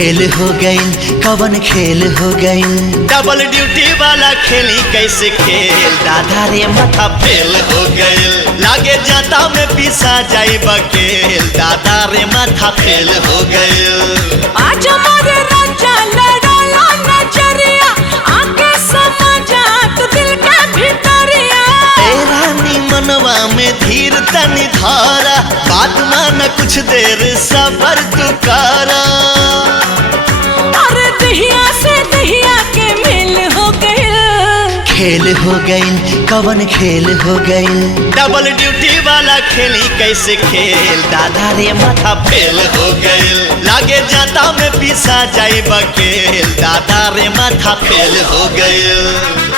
खेल हो गईल, कवन खेल हो गईल। डबल ड्यूटी वाला खेली कैसे खेल, दादा रे माथा फेल हो गईल। लागे जाता में पिसा जाई बकेल, दादा रे माथा फेल हो गईल। आज हमारे राजा लड़ाला नजरिया, आके समझा तू दिल के भीतरिया। ए रानी मनवा में धीर तनी धारा, बात मान कुछ देर सबर तू करा। अरे दहिया से दहिया के मेल हो गईल, खेल हो गईल, कवन खेल हो गईल। डबल ड्यूटी वाला खेली कैसे खेल, दादा रे माथा फेल हो गईल। लागे जाता में पिसा जाई बकेल, दादा रे माथा फेल हो गईल।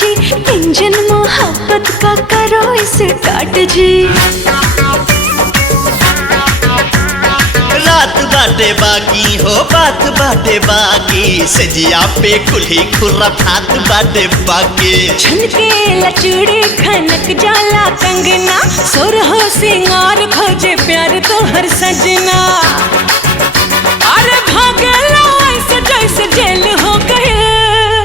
जी इंजन मोहब्बत का करो इसे काट जी। रात बाटे बाकी हो, बात बाटे बाकी, सजिया पे कुल्ही खुराफात बाटे बाकी। छनके लचड़ी खनक जाला कंगना, सुरहो सिंगार खोजे प्यार तो हर सजना। अरे भागला ऐसे जैसे जेल हो गए,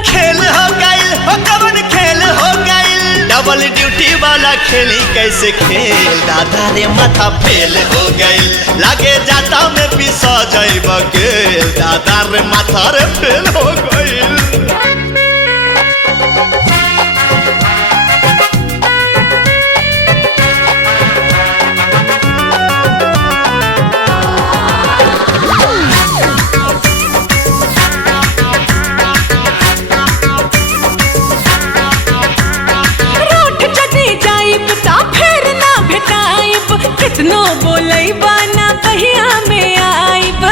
खेल हो गईल हो कवन खेल हो गईल। डबल ड्यूटी वाला खेली कैसे खेल, दादा रे माथा फेल हो गईल। लागे जाता में पिसा जाई बकेल, दादा रे माथा रे फेल हो गईल। कितनो बोलई बाना बहिया में आईब।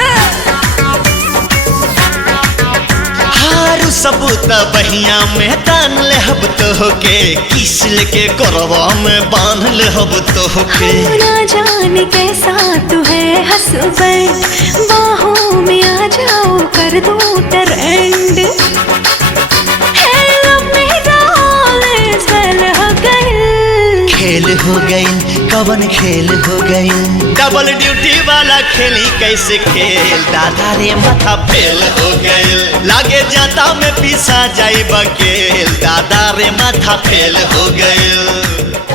हारू सबूत बहिया में तान ले हब तो होके, किस लेके करवा में बांध ले हब तो होके। ना जाने कैसा तू है हसबैंड, बाहों में आ जाओ कर दो ट्रेंड। खेल हो गईल, कवन खेल हो गईल। डबल ड्यूटी वाला खेली कैसे खेल, दादा रे माथा फेल हो गईल। लागे जाता में पिसा जाई बकेल, दादा रे माथा फेल हो गईल।